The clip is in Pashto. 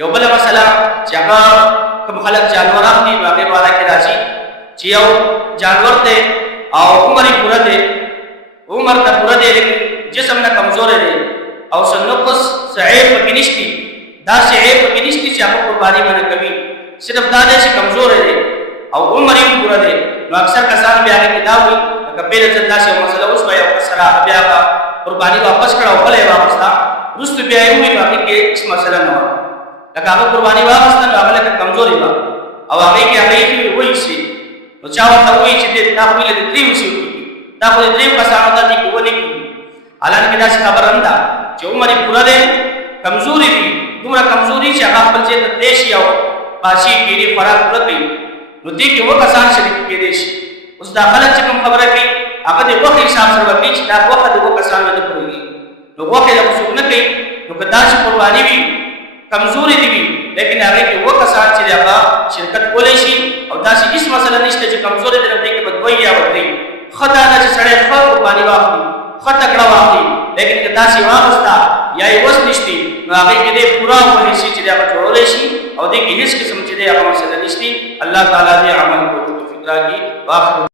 یو بل مسله چې هغه کوم خلک جانور اخلي نو هغې باره کې راځي چې یو جانور دی او عمر یې پوره دی، عمر ته پوره دی لیکن جسم نه کمزوری دی او څه نقص څه عیب پکې نشتي، داسې عیب پکې نشتي چې هغه قرباني باندې کوي، صرف دا دی چې کمزوری دی او عمر یې پوره دی. نو اکثر کسان بیا هغې کې دا وایي لکه پهله ځل داسې یو مسله وشوه، یو کس سره بیا هغه قرباني واپس کړه او بله یې واخېسته، وروسته بیا یې وویل نو هغې کې هېڅ مسله نه وه، لکه هغه قرباني واخېسته نو هغه لکه کمزورې وه او هغې کې هغه ایښي وایسي، نو چا ورته ووایي چې دا خو له د دریو سیو کېږي، دا خو د دریو کسانو ته دي کې ونه کېږي. حالانکې داسې خبره هم ده چې عمر یې پوره دی، کمزوري دي، دومره کمزوري چې هغه خپل ځای ته تلی شي او پاشي کېدې خوراک پوره کوي، نو دې کې اووه کسان شریک کېدی شي. اوس دا خلک چې کوم خبره کوي هغه د غوښې حساب سره به کوي چې دا غوښه د اووه کسانو نه پورېږي، نو غوښې له څوک نه کوي. نو که داسې قرباني وي کمزوري دي وي لیکن هغې کې اووه کسان چې دی هغه شرکت کولی شي او داسې هېڅ مسله نشته چې کمزوري دی نو دې کې به دوی یا ورکوي. ښه دا ده چې سړی ښه قرباني واخلي، ښه تکړه واخلي، لیکن که داسې واخېسته یا یې وس نشتي نو هغې کې دی پوره وهلی شي چې دی هغه جوړولی شي او دې کې هېڅ قسم چې دی هغه مسله نشتي. الله تعالی دې عمل کو توفیق راکړي.